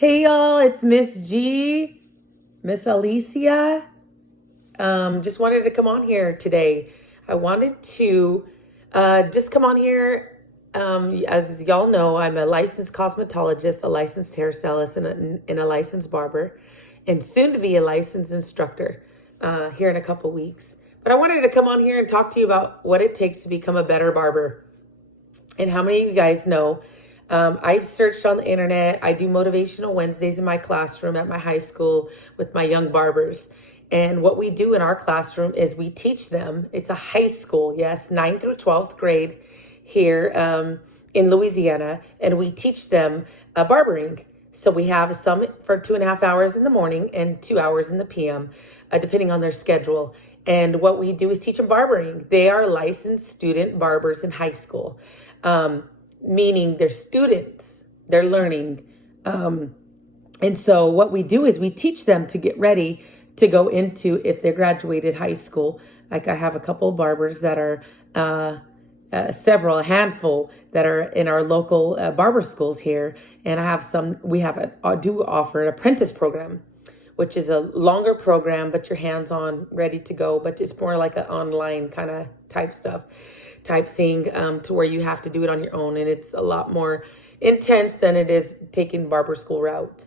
Hey y'all, it's Miss G, Miss Alicia. Just wanted to come on here today. I wanted to just come on here. As y'all know, I'm a licensed cosmetologist, a licensed hairstylist, and a licensed barber, and soon to be a licensed instructor here in a couple weeks. But I wanted to come on here and talk to you about what it takes to become a better barber. And how many of you guys know? I've searched on the internet. I do motivational Wednesdays in my classroom at my high school with my young barbers. And what we do in our classroom is we teach them, it's a high school, yes, 9th through 12th grade here in Louisiana. And we teach them barbering. So we have some for 2.5 hours in the morning and 2 hours in the PM, depending on their schedule. And what we do is teach them barbering. They are licensed student barbers in high school. Meaning they're students, they're learning. And so what we do is we teach them to get ready to go into, if they're graduated high school. Like I have a couple of barbers that are, a handful that are in our local barber schools here. And I have do offer an apprentice program, which is a longer program, but you're hands-on, ready to go, but it's more like an online kind of type thing to where you have to do it on your own, and it's a lot more intense than it is taking barber school route.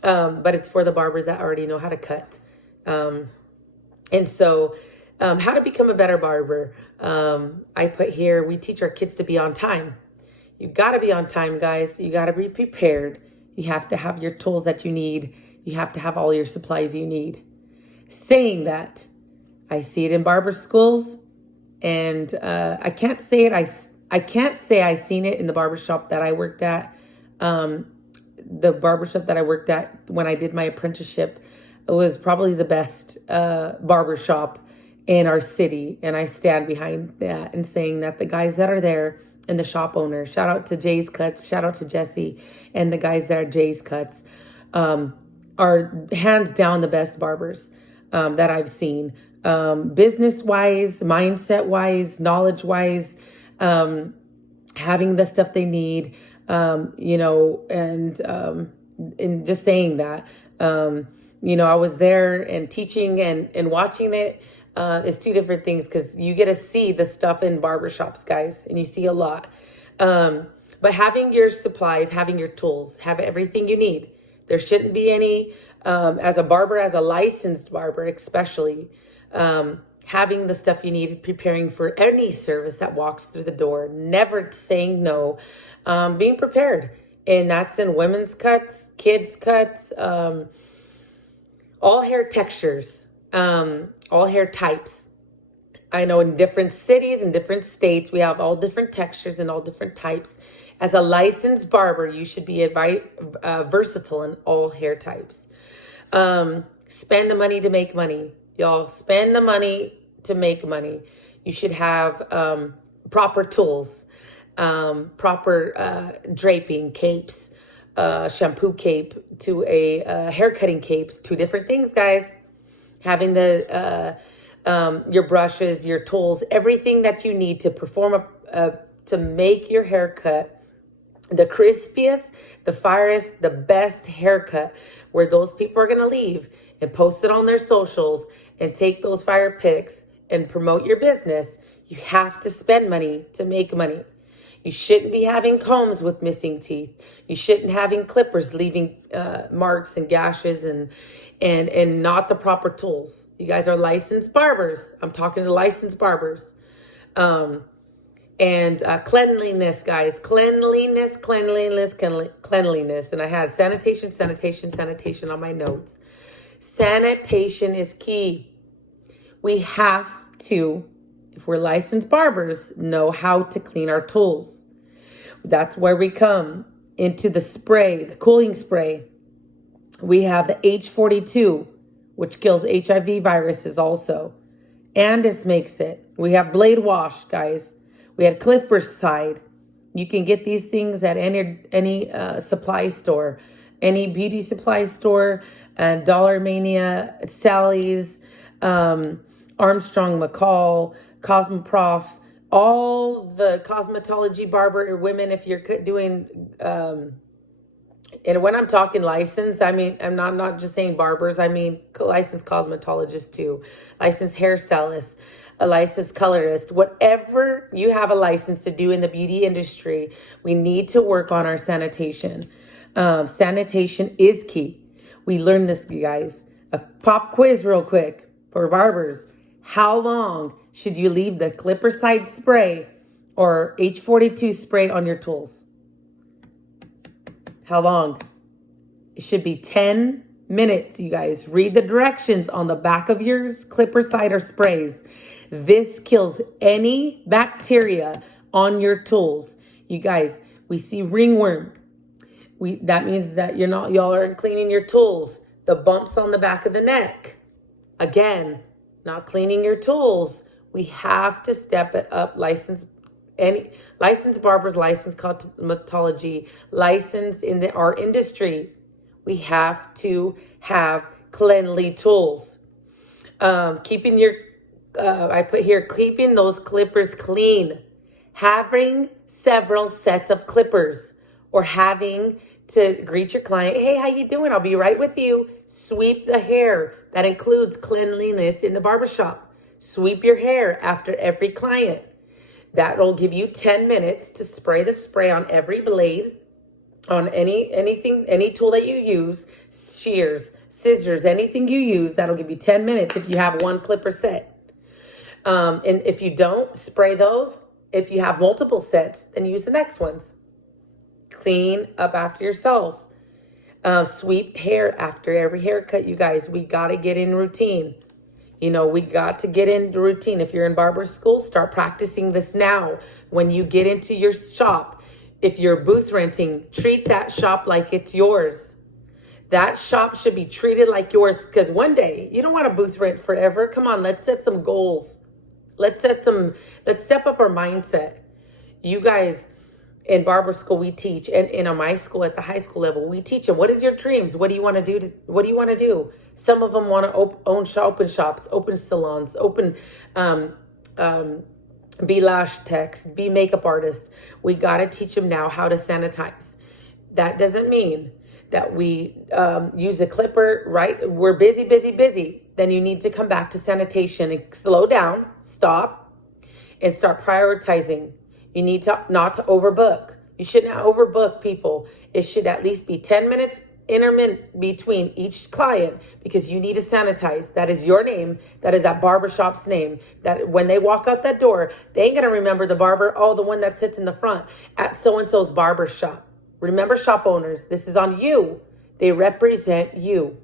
But it's for the barbers that already know how to cut. And so how to become a better barber. I put here, we teach our kids to be on time. You got to be on time, guys. You got to be prepared. You have to have your tools that you need. You have to have all your supplies you need. Saying that, I see it in barber schools. And I can't say I can't say I seen it in the barbershop that I worked at. The barbershop that I worked at when I did my apprenticeship, it was probably the best barbershop in our city. And I stand behind that and saying that the guys that are there and the shop owner, shout out to Jay's Cuts, shout out to Jesse and the guys that are Jay's Cuts, are hands down the best barbers that I've seen. Business-wise, mindset-wise, knowledge-wise, having the stuff they need, and just saying that, I was there and teaching and watching it is two different things, because you get to see the stuff in barbershops, guys, and you see a lot. But having your supplies, having your tools, have everything you need. There shouldn't be any, as a barber, as a licensed barber especially, having the stuff you need, preparing for any service that walks through the door, never saying no, being prepared. And that's in women's cuts, kids' cuts, all hair textures, all hair types. I know in different cities and different states, we have all different textures and all different types. As a licensed barber, you should be versatile in all hair types. Spend the money to make money. Y'all, spend the money to make money. You should have proper tools, proper draping, capes, shampoo cape to a hair cutting cape. Two different things, guys. Having your brushes, your tools, everything that you need to perform to make your haircut the crispiest, the firest, the best haircut, where those people are going to leave and post it on their socials and take those fire pics and promote your business. You have to spend money to make money. You shouldn't be having combs with missing teeth. You shouldn't having clippers leaving marks and gashes and not the proper tools. You guys are licensed barbers. I'm talking to licensed barbers. And cleanliness, guys. Cleanliness. And I had sanitation on my notes. Sanitation is key. We have to, if we're licensed barbers, know how to clean our tools. That's where we come into the spray, the cooling spray. We have the H42, which kills HIV viruses also. Andis makes it. We have blade wash, guys. We had Clifford's Side. You can get these things at any supply store, any beauty supply store, Dollar Mania, Sally's, Armstrong McCall, Cosmoprof, all the cosmetology barber women. If you're doing And when I'm talking license, I mean, I'm not just saying barbers. I mean, licensed cosmetologists too, licensed hairstylists, a licensed colorist, whatever you have a license to do in the beauty industry, we need to work on our sanitation. Sanitation is key. We learned this, you guys. A pop quiz real quick for barbers. How long should you leave the clipper side spray or H42 spray on your tools? How long? It should be 10 minutes, you guys. Read the directions on the back of your clipper side or sprays. This kills any bacteria on your tools. You guys, we see ringworm. That means that y'all aren't cleaning your tools. The bumps on the back of the neck. Again, not cleaning your tools. We have to step it up. Licensed barbers, licensed cosmetology, licensed in our industry. We have to have cleanly tools. Keeping those clippers clean. Having several sets of clippers, or having to greet your client. Hey, how you doing? I'll be right with you. Sweep the hair. That includes cleanliness in the barbershop. Sweep your hair after every client. That'll give you 10 minutes to spray the spray on every blade, on any tool that you use, shears, scissors, anything you use. That'll give you 10 minutes if you have one clipper set. And if you don't, spray those. If you have multiple sets, then use the next ones. Clean up after yourself. Sweep hair after every haircut, you guys. We got to get in routine. We got to get into routine. If you're in barber school, start practicing this now. When you get into your shop, if you're booth renting, treat that shop like it's yours. That shop should be treated like yours, because one day you don't want to booth rent forever. Come on, let's set some goals. Let's step up our mindset. You guys, in barber school, we teach, and in my school at the high school level, we teach them, what is your dreams? What do you want to do? What do you want to do? Some of them want to open shops, open salons, be lash techs, be makeup artists. We got to teach them now how to sanitize. That doesn't mean that we use a clipper, right? We're busy. Then you need to come back to sanitation and slow down, stop, and start prioritizing. You need to not to overbook. You shouldn't overbook people. It should at least be 10 minutes intermittent between each client, because you need to sanitize. That is your name. That is that barbershop's name. That when they walk out that door, they ain't going to remember the barber, the one that sits in the front at so-and-so's barber shop. Remember, shop owners, this is on you. They represent you.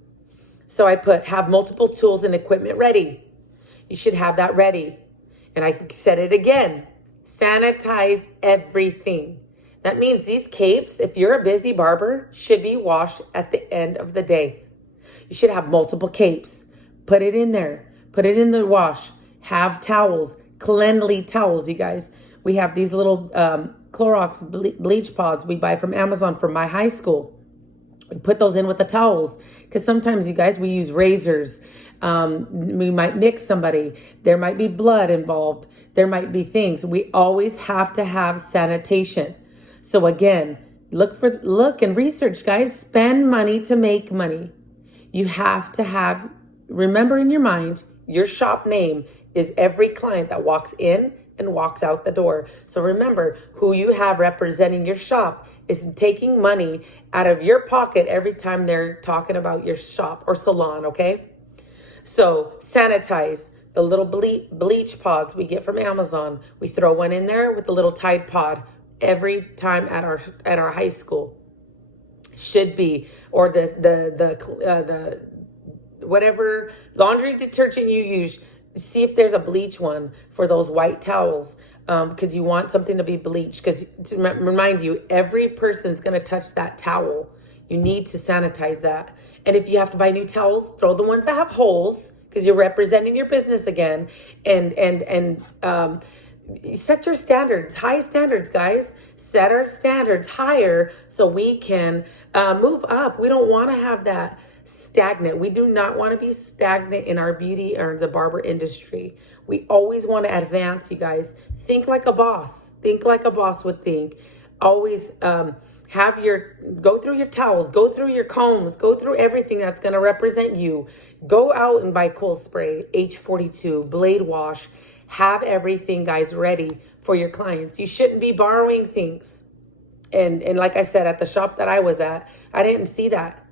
So I have multiple tools and equipment ready. You should have that ready. And I said it again. Sanitize everything. That means these capes, if you're a busy barber, should be washed at the end of the day. You should have multiple capes. Put it in there. Put it in the wash. Have towels, cleanly towels, you guys. We have these little Clorox bleach pods we buy from Amazon from my high school. We put those in with the towels, because sometimes, you guys, we use razors. We might nick somebody. There might be blood involved. There might be things. We always have to have sanitation. So again, look and research, guys. Spend money to make money. You have to remember in your mind, your shop name is every client that walks in and walks out the door. So remember, who you have representing your shop is taking money out of your pocket every time they're talking about your shop or salon, okay? So sanitize. The little bleach pods we get from Amazon. We throw one in there with the little Tide pod every time at our high school. Should be, or the whatever laundry detergent you use. See if there's a bleach one for those white towels, because you want something to be bleached. Because to remind you, every person's going to touch that towel. You need to sanitize that. And if you have to buy new towels, throw the ones that have holes, because you're representing your business again. And set your standards, high standards, guys. Set our standards higher so we can move up. We don't want to have that stagnant. We do not want to be stagnant in our beauty or the barber industry. We always want to advance, you guys. Think like a boss. Think like a boss would think. Always Go through your towels, go through your combs, go through everything that's going to represent you. Go out and buy cool spray, H42, blade wash. Have everything, guys, ready for your clients. You shouldn't be borrowing things. And like I said, at the shop that I was at, I didn't see that.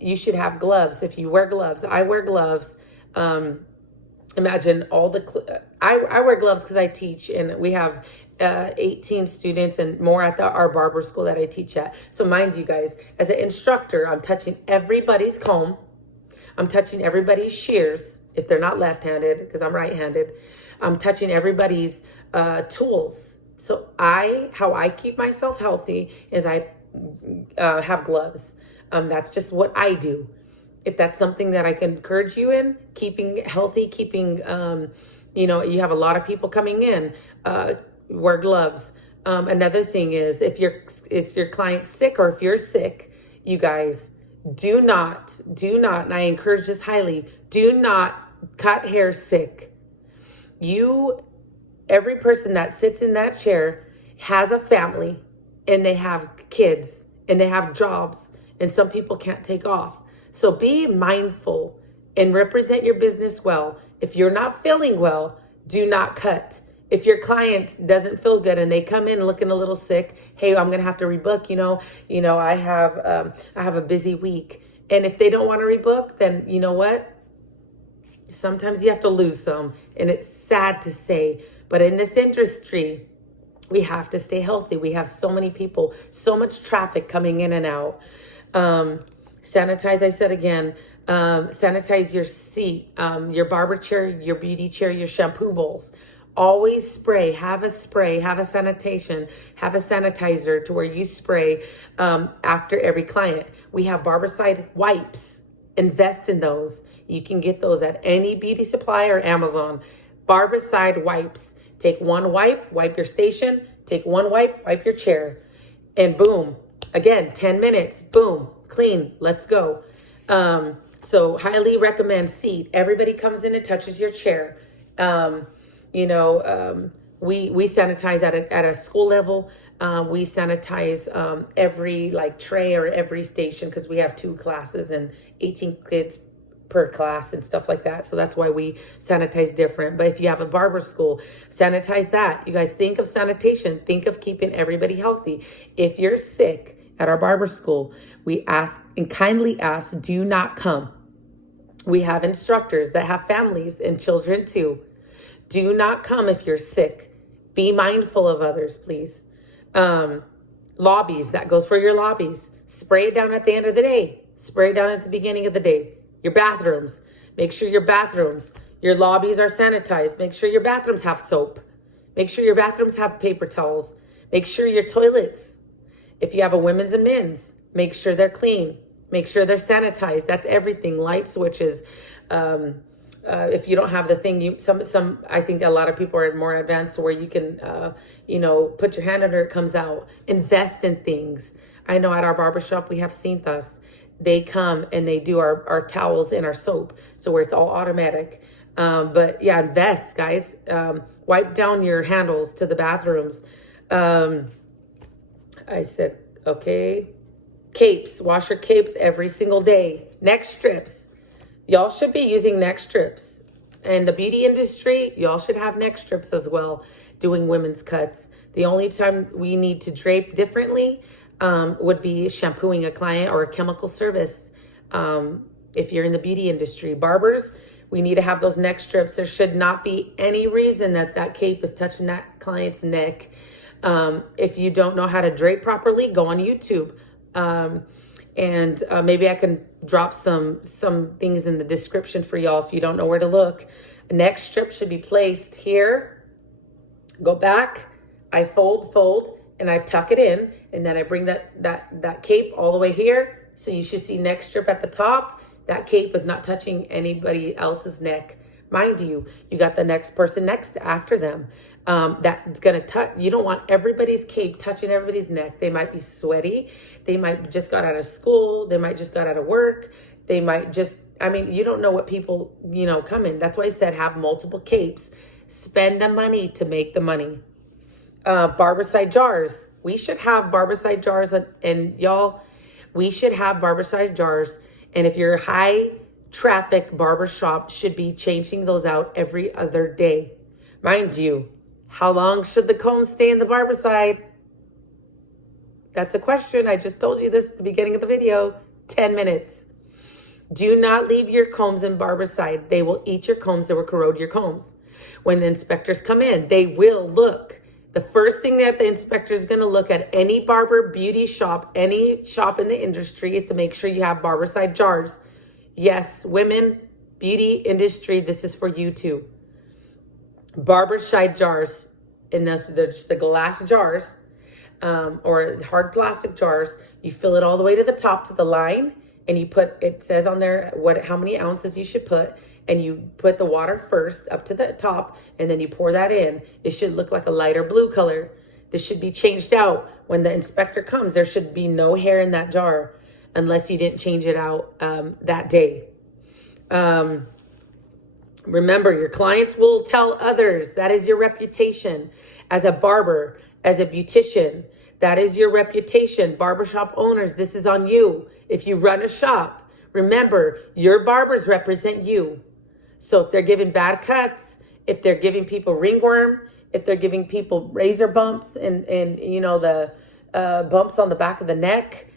You should have gloves. If you wear gloves, I wear gloves. Imagine all I wear gloves because I teach, and we have 18 students and more at our barber school that I teach at. So mind you guys, as an instructor, I'm touching everybody's comb. I'm touching everybody's shears if they're not left-handed, because I'm right-handed. I'm touching everybody's tools. So how I keep myself healthy is I have gloves. That's just what I do. If that's something that I can encourage you in, keeping healthy, keeping, you have a lot of people coming in, wear gloves. Another thing is if your client's sick, or if you're sick, you guys, do not, and I encourage this highly, do not cut hair sick. Every person that sits in that chair has a family, and they have kids, and they have jobs, and some people can't take off. So be mindful and represent your business well. If you're not feeling well, do not cut. If your client doesn't feel good and they come in looking a little sick, hey, I'm gonna have to rebook. I have a busy week, and if they don't want to rebook, then you know what? Sometimes you have to lose some, and it's sad to say, but in this industry, we have to stay healthy. We have so many people, so much traffic coming in and out. Sanitize, I said again, sanitize your seat, your barber chair, your beauty chair, your shampoo bowls. Always spray, have a sanitation, have a sanitizer to where you spray after every client. We have Barberside wipes. Invest in those. You can get those at any beauty supply or Amazon. Barberside wipes. Take one wipe your station. Take one wipe your chair. And boom, again, 10 minutes, boom, clean, let's go. So highly recommend seat. Everybody comes in and touches your chair. We sanitize at a school level. We sanitize every tray or every station, because we have 2 classes and 18 kids per class and stuff like that. So that's why we sanitize different. But if you have a barber school, sanitize that. You guys, think of sanitation. Think of keeping everybody healthy. If you're sick at our barber school, we ask and kindly ask, do not come. We have instructors that have families and children too. Do not come if you're sick. Be mindful of others, please. Lobbies, that goes for your lobbies. Spray it down at the end of the day. Spray it down at the beginning of the day. Your bathrooms, make sure your lobbies are sanitized. Make sure your bathrooms have soap. Make sure your bathrooms have paper towels. Make sure your toilets, if you have a women's and men's, make sure they're clean. Make sure they're sanitized. That's everything. Light switches. If you don't have the thing, I think a lot of people are more advanced to where you can, put your hand under it, comes out. Invest in things. I know at our barbershop, we have Cintas. They come and they do our towels and our soap, so where it's all automatic. But yeah, invest, guys. Wipe down your handles to the bathrooms. I said, okay. Capes, wash your capes every single day. Neck strips. Y'all should be using neck strips. In the beauty industry, y'all should have neck strips as well, doing women's cuts. The only time we need to drape differently would be shampooing a client or a chemical service. If you're in the beauty industry, barbers, we need to have those neck strips. There should not be any reason that cape is touching that client's neck. If you don't know how to drape properly, go on YouTube. And maybe I can drop some things in the description for y'all if you don't know where to look. A neck strip should be placed here. Go back. I fold, and I tuck it in, and then I bring that cape all the way here. So you should see neck strip at the top. That cape is not touching anybody else's neck. Mind you, you got the next person after them. That's gonna touch. You don't want everybody's cape touching everybody's neck. They might be sweaty. They might just got out of school. They might just got out of work. They might just, you don't know what people, come in. That's why I said have multiple capes. Spend the money to make the money. Barberside jars. We should have Barbicide jars, and y'all, we should have Barbicide jars. And if you're high traffic barbershop, should be changing those out every other day. Mind you, how long should the comb stay in the Barbicide? That's a question. I just told you this at the beginning of the video. 10 minutes. Do not leave your combs in Barbicide. They will eat your combs. They will corrode your combs. When the inspectors come in, they will look. The first thing that the inspector is going to look at any barber, beauty shop, any shop in the industry is to make sure you have Barbicide jars. Yes, women, beauty industry, this is for you too. Barbicide jars, and they're just the glass jars or hard plastic jars. You fill it all the way to the top to the line, and you put, it says on there how many ounces you should put, and you put the water first up to the top, and then you pour that in. It should look like a lighter blue color. This should be changed out when the inspector comes. There should be no hair in that jar unless you didn't change it out that day. Remember, your clients will tell others. That is your reputation as a barber, as a beautician. That is your reputation. Barbershop owners, this is on you. If you run a shop, remember, your barbers represent you. So if they're giving bad cuts, if they're giving people ringworm, if they're giving people razor bumps and you know, the bumps on the back of the neck,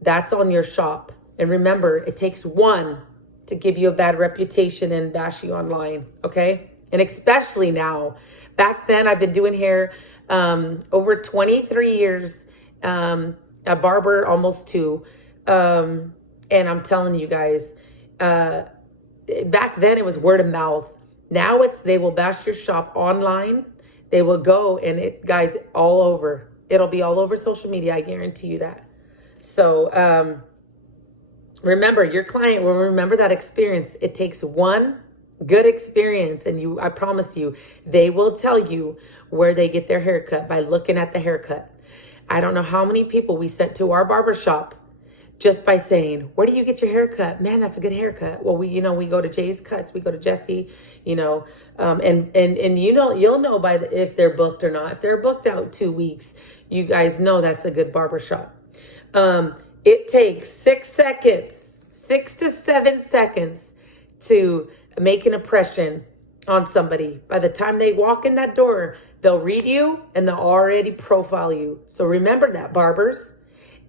that's on your shop. And remember, it takes one to give you a bad reputation and bash you online, okay? And especially now. Back then, I've been doing hair over 23 years, a barber almost 2. And I'm telling you guys, back then it was word of mouth. Now they will bash your shop online. They will go and guys, all over. It'll be all over social media. I guarantee you that. So, remember, your client will remember that experience. It takes one good experience, and I promise you, they will tell you where they get their haircut by looking at the haircut. I don't know how many people we sent to our barbershop just by saying, where do you get your haircut? Man, that's a good haircut. Well, we go to Jay's Cuts, we go to Jesse, and you'll know if they're booked or not. If they're booked out 2 weeks, you guys know that's a good barbershop. It takes 6 seconds, 6 to 7 seconds to make an impression on somebody. By the time they walk in that door, they'll read you and they'll already profile you. So remember that, barbers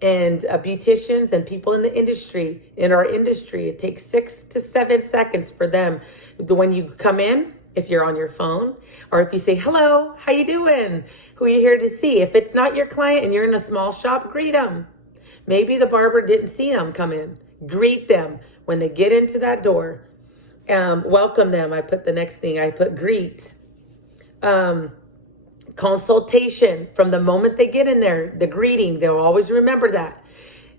and beauticians and people in the industry, in our industry, it takes 6 to 7 seconds for them. When you come in, if you're on your phone, or if you say, hello, how you doing? Who are you here to see? If it's not your client and you're in a small shop, greet them. Maybe the barber didn't see them come in. Greet them when they get into that door. Welcome them. I put the next thing. I put greet. Consultation. From the moment they get in there, the greeting, they'll always remember that.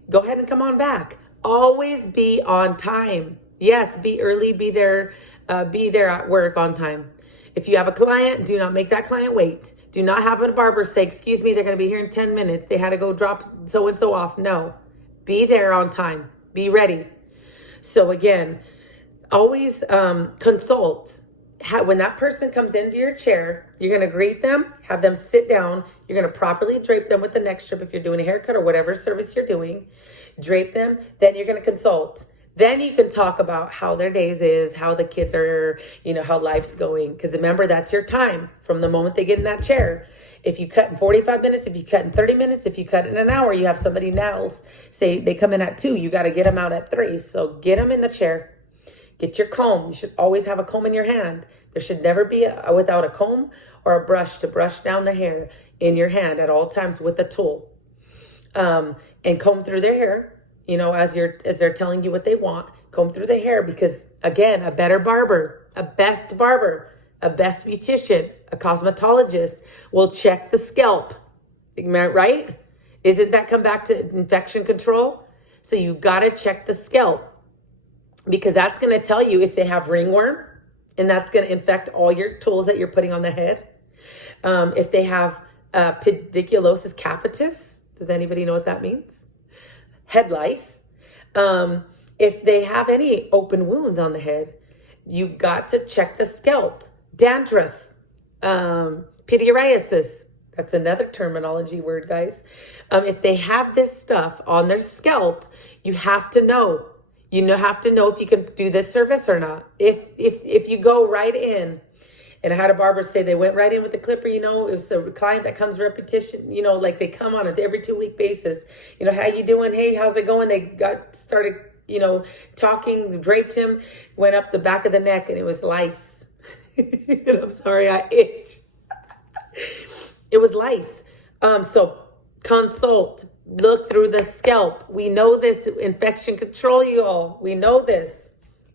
Go ahead and come on back. Always be on time. Yes, be early, be there at work on time. If you have a client, do not make that client wait. Do not have a barber say, excuse me, they're going to be here in 10 minutes. They had to go drop so-and-so off. No, be there on time. Be ready. So again, always consult. When that person comes into your chair, you're going to greet them, have them sit down. You're going to properly drape them with the neck strip if you're doing a haircut or whatever service you're doing. Drape them. Then you're going to consult. Then you can talk about how their days is, how the kids are, how life's going. Because remember, that's your time from the moment they get in that chair. If you cut in 45 minutes, if you cut in 30 minutes, if you cut in an hour, you have somebody else say they come in at 2, you got to get them out at 3. So get them in the chair. Get your comb. You should always have a comb in your hand. There should never be without a comb or a brush to brush down the hair in your hand at all times with a tool. And comb through their hair. As they're telling you what they want, comb through the hair, because again, a better barber, a best beautician, a cosmetologist will check the scalp, right? Isn't that come back to infection control? So you got to check the scalp, because that's going to tell you if they have ringworm, and that's going to infect all your tools that you're putting on the head. If they have pediculosis capitis, does anybody know what that means? Head lice. If they have any open wounds on the head, you got to check the scalp. Dandruff, pityriasis, That's another terminology word, guys. If they have this stuff on their scalp, you have to know. Have to know if you can do this service or not. If you go right in, and I had a barber say they went right in with the clipper, it was a client that comes repetition, like they come on an every 2-week basis. How you doing? Hey, how's it going? They got started, talking, draped him, went up the back of the neck, and it was lice. And I'm sorry, I itch. It was lice. So consult, look through the scalp. We know this, infection control, you all. We know this.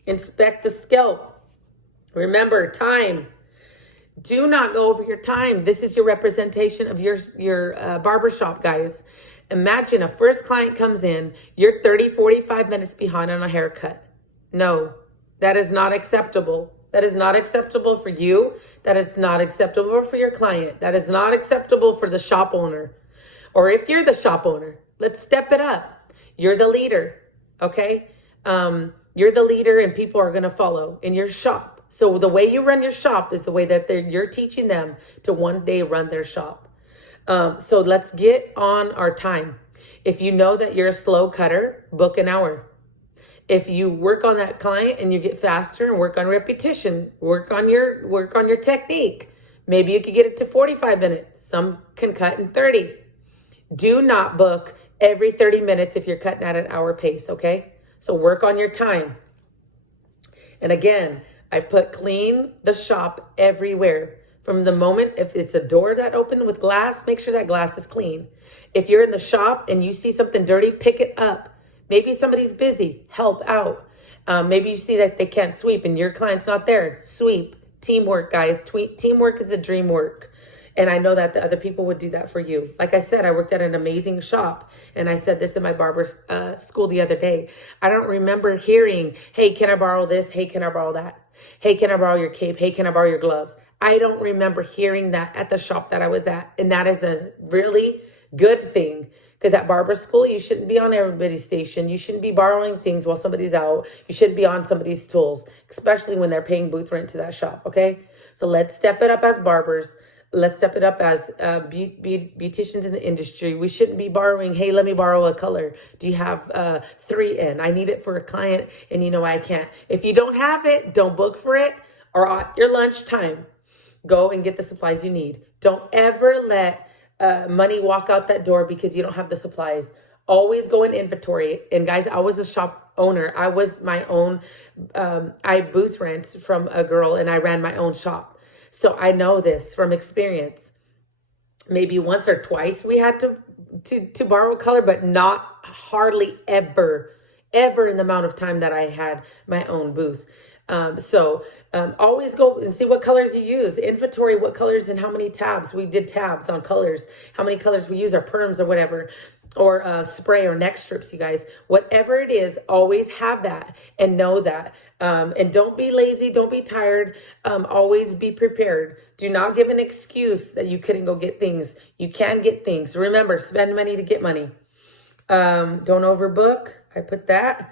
Inspect the scalp. Remember, time. Do not go over your time. This is your representation of your barbershop, guys. Imagine a first client comes in, you're 30, 45 minutes behind on a haircut. No, that is not acceptable. That is not acceptable for you. That is not acceptable for your client. That is not acceptable for the shop owner. Or if you're the shop owner, let's step it up. You're the leader, okay? You're the leader and people are going to follow in your shop. So the way you run your shop is the way that you're teaching them to one day run their shop. So let's get on our time. If you know that you're a slow cutter, book an hour. If you work on that client and you get faster and work on repetition, work on your technique, maybe you could get it to 45 minutes. Some can cut in 30. Do not book every 30 minutes if you're cutting at an hour pace, okay? So work on your time. And again, I put clean the shop everywhere. From the moment, if it's a door that opened with glass, make sure that glass is clean. If you're in the shop and you see something dirty, pick it up. Maybe somebody's busy, help out. Maybe you see that they can't sweep and your client's not there, sweep. Teamwork, guys. Teamwork is a dream work. And I know that the other people would do that for you. Like I said, I worked at an amazing shop. And I said this in my barber school the other day. I don't remember hearing, hey, can I borrow this? Hey, can I borrow that? Hey, can I borrow your cape? Hey, can I borrow your gloves? I don't remember hearing that at the shop that I was at. And that is a really good thing. Because at barber school, you shouldn't be on everybody's station. You shouldn't be borrowing things while somebody's out. You shouldn't be on somebody's tools, especially when they're paying booth rent to that shop, okay? So let's step it up as barbers. Let's step it up as beauticians in the industry. We shouldn't be borrowing, hey, let me borrow a color. Do you have 3N? I need it for a client, and I can't. If you don't have it, don't book for it, or at your lunchtime, go and get the supplies you need. Don't ever let money walk out that door because you don't have the supplies. Always go in inventory. And guys, I was a shop owner. I was my own, I booth rent from a girl and I ran my own shop. So I know this from experience. Maybe once or twice we had to borrow color, but not hardly ever in the amount of time that I had my own booth. Always go and see what colors you use. Inventory what colors and how many tabs. We did tabs on colors. How many colors we use, or perms or whatever. Or spray or neck strips, you guys. Whatever it is, always have that and know that. And don't be lazy. Don't be tired. Always be prepared. Do not give an excuse that you couldn't go get things. You can get things. Remember, spend money to get money. Don't overbook. I put that.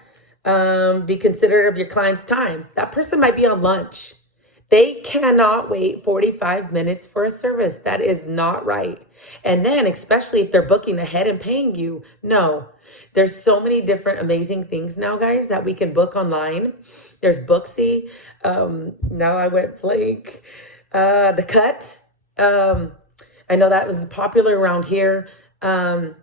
Be considerate of your client's time. That person might be on lunch. They cannot wait 45 minutes for a service. That is not right. And then, especially if they're booking ahead and paying you, no. There's so many different amazing things now, guys, that we can book online. There's Booksy. Now I went blank. The Cut. I know that was popular around here. I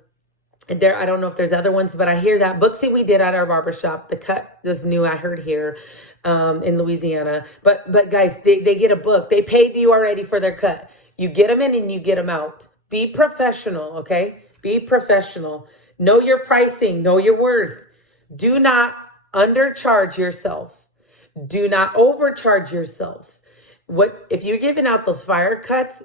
don't know if there's other ones, but I hear that. Booksy we did at our barbershop. The Cut was new, I heard here in Louisiana. But guys, they get a book. They paid you already for their cut. You get them in and you get them out. Be professional, okay? Be professional. Know your pricing. Know your worth. Do not undercharge yourself. Do not overcharge yourself. If you're giving out those fire cuts,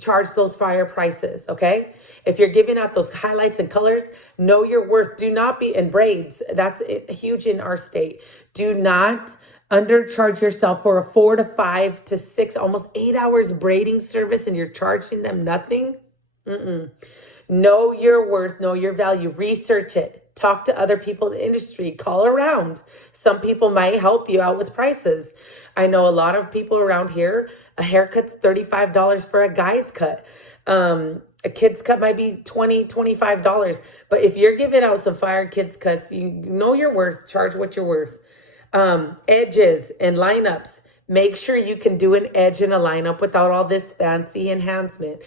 charge those fire prices, okay? If you're giving out those highlights and colors, know your worth. Do not be in braids. That's huge in our state. Do not undercharge yourself for a 4 to 5 to 6, almost 8 hours braiding service and you're charging them nothing. Know your worth. Know your value. Research it. Talk to other people in the industry. Call around. Some people might help you out with prices. I know a lot of people around here, a haircut's $35 for a guy's cut. A kid's cut might be $25. But if you're giving out some fire kids cuts, you know your worth, charge what you're worth. Edges and lineups. Make sure you can do an edge in a lineup without all this fancy enhancement.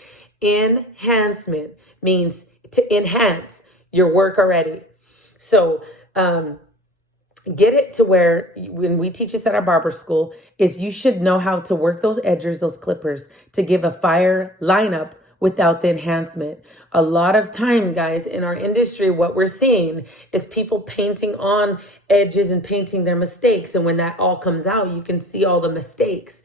Enhancement means to enhance your work already. So, get it to where when we teach this at our barber school is you should know how to work those edgers, those clippers to give a fire lineup without the enhancement. A lot of time, guys, in our industry, what we're seeing is people painting on edges and painting their mistakes. And when that all comes out, you can see all the mistakes.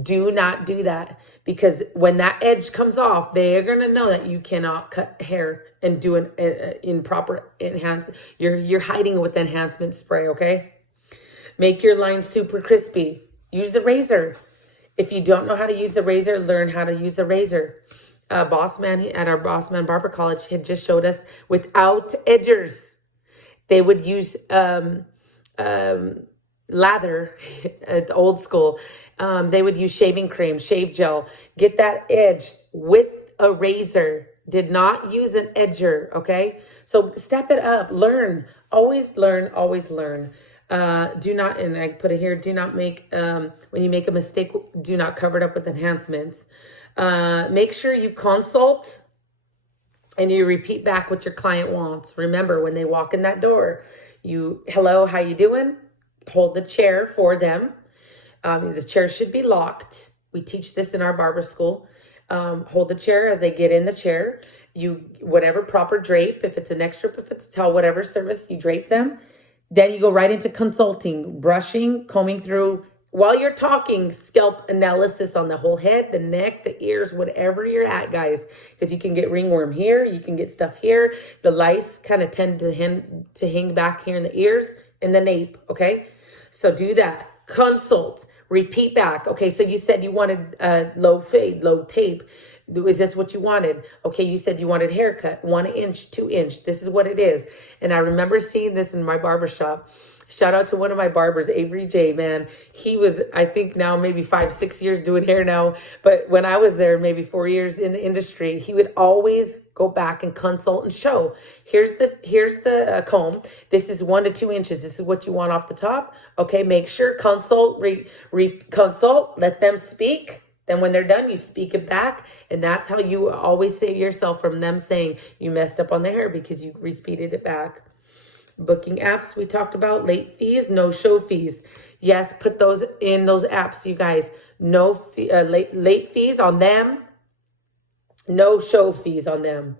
Do not do that, because when that edge comes off, they are going to know that you cannot cut hair and do an improper enhance. You're hiding it with enhancement spray, okay? Make your line super crispy. Use the razor. If you don't know how to use the razor, learn how to use the razor. Boss Man at our Boss Man Barber College had just showed us without edgers. They would use lather at the old school. They would use shaving cream, shave gel. Get that edge with a razor. Did not use an edger, okay? So step it up. Learn. Always learn. Always learn. Do not, and I put it here, do not make, when you make a mistake, do not cover it up with enhancements. Make sure you consult and you repeat back what your client wants. Remember, when they walk in that door, hello, how you doing? Hold the chair for them. The chair should be locked. We teach this in our barber school. Hold the chair as they get in the chair. Whatever proper drape, if it's a neck strip, if it's a towel, whatever service, you drape them. Then you go right into consulting, brushing, combing through. While you're talking, scalp analysis on the whole head, the neck, the ears, whatever you're at, guys. Because you can get ringworm here. You can get stuff here. The lice kind of tend to hang back here in the ears and the nape, okay? So do that. Consult. Repeat back. Okay, so you said you wanted low fade, low tape. Is this what you wanted? Okay, you said you wanted haircut, 1 inch, 2 inch. This is what it is. And I remember seeing this in my barber shop. Shout out to one of my barbers, Avery J, man. He was, I think now maybe 5-6 years doing hair now. But when I was there, maybe 4 years in the industry, he would always go back and consult and show. Here's the comb. This is 1 to 2 inches. This is what you want off the top. Okay, make sure, consult, consult, let them speak. Then when they're done, you speak it back. And that's how you always save yourself from them saying you messed up on the hair because you repeated it back. Booking apps we talked about, late fees, no show fees. Yes, put those in those apps, you guys. No late fees on them. No show fees on them.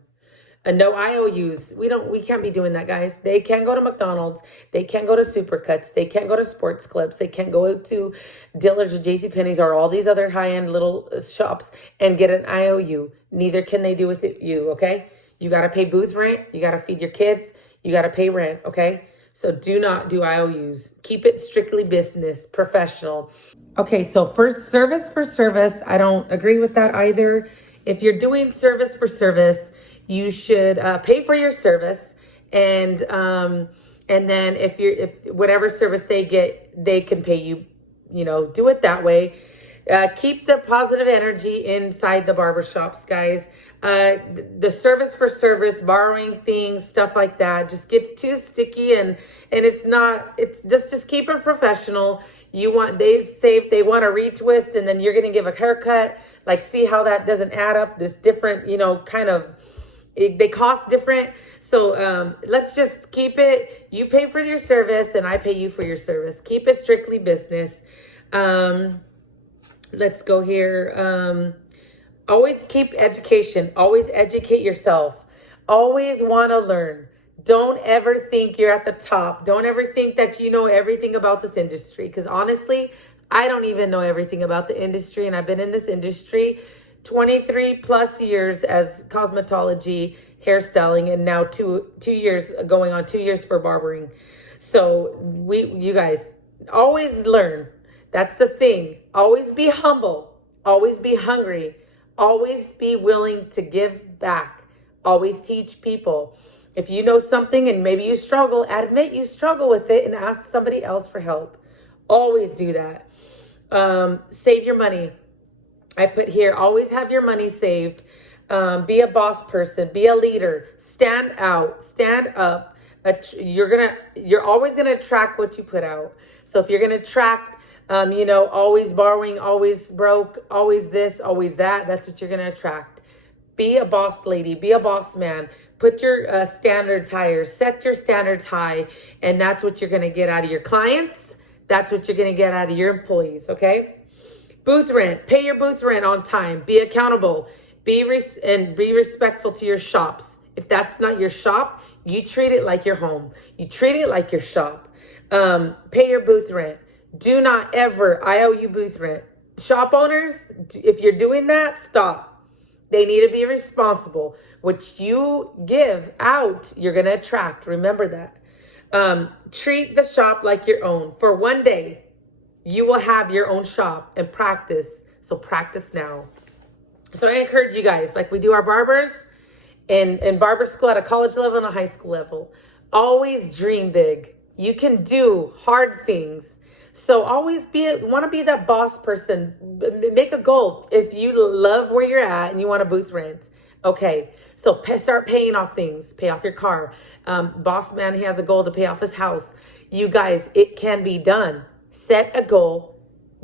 And no IOUs. We can't be doing that, guys. They can't go to McDonald's. They can't go to Supercuts. They can't go to Sports Clips. They can't go to Dillard's or JCPenney's or all these other high-end little shops and get an IOU. Neither can they do with you, okay? You got to pay booth rent. You got to feed your kids. You got to pay rent, okay? So do not do IOUs. Keep it strictly business, professional. Okay, so for service, I don't agree with that either. If you're doing service for service, you should pay for your service, and then if whatever service they get, they can pay you. Do it that way. Keep the positive energy inside the barbershops, guys. The service for service, borrowing things, stuff like that, just gets too sticky, and it's just keep it professional. They want a retwist, and then you're gonna give a haircut. Like, see how that doesn't add up. This different, they cost different. So let's just keep it. You pay for your service, and I pay you for your service. Keep it strictly business. Let's go here. Always keep education. Always educate yourself. Always want to learn. Don't ever think you're at the top. Don't ever think that you know everything about this industry. Because honestly, I don't even know everything about the industry. And I've been in this industry 23 plus years as cosmetology, hairstyling, and now two years, going on 2 years for barbering. So you guys always learn. That's the thing. Always be humble. Always be hungry. Always be willing to give back. Always teach people. If you know something and maybe you struggle, admit you struggle with it and ask somebody else for help. Always do that. Save your money. I put here, always have your money saved. Be a boss person. Be a leader. Stand out. Stand up. You're always gonna attract what you put out. So if you're gonna attract, always borrowing, always broke, always this, always that, that's what you're gonna attract. Be a boss lady. Be a boss man. Put your standards higher. Set your standards high, and that's what you're gonna get out of your clients. That's what you're gonna get out of your employees. Okay. Booth rent. Pay your booth rent on time. Be accountable. Be respectful to your shops. If that's not your shop, you treat it like your home. You treat it like your shop. Pay your booth rent. Do not ever IOU booth rent. Shop owners, if you're doing that, stop. They need to be responsible. What you give out, you're going to attract. Remember that. Treat the shop like your own. For one day, you will have your own shop and practice. So practice now. So I encourage you guys, like we do our barbers in barber school at a college level and a high school level. Always dream big. You can do hard things. So always want to be that boss person. Make a goal. If you love where you're at and you want a booth rent, okay. So start paying off things. Pay off your car. Boss man, he has a goal to pay off his house. You guys, it can be done. Set a goal.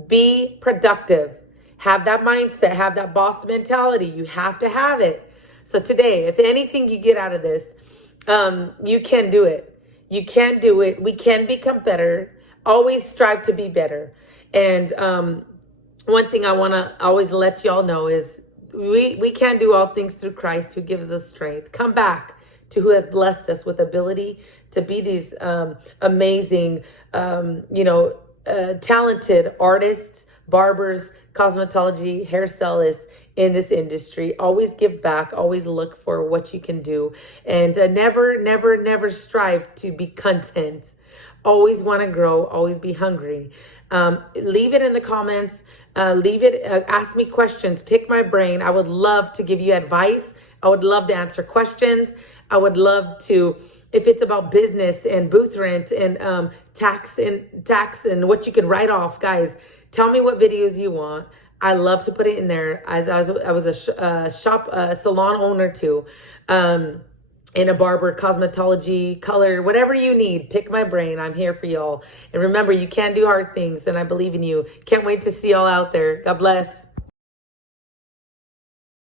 Be productive. Have that mindset. Have that boss mentality. You have to have it. So today, if anything you get out of this, you can do it. You can do it. We can become better. Always strive to be better. And one thing I want to always let y'all know is we can do all things through Christ who gives us strength. Come back to who has blessed us with ability to be these amazing, talented artists, barbers, cosmetology, hairstylists in this industry. Always give back. Always look for what you can do. And never strive to be content. Always want to grow. Always be hungry. Leave it in the comments. Ask me questions. Pick my brain. I would love to give you advice. I would love to answer questions. I would love to, if it's about business and booth rent and tax and what you can write off, guys, tell me what videos you want. I love to put it in there. As I was a salon owner too, in a barber, cosmetology, color, whatever you need. Pick my brain. I'm here for y'all. And remember, you can do hard things, and I believe in you. Can't wait to see y'all out there. God bless.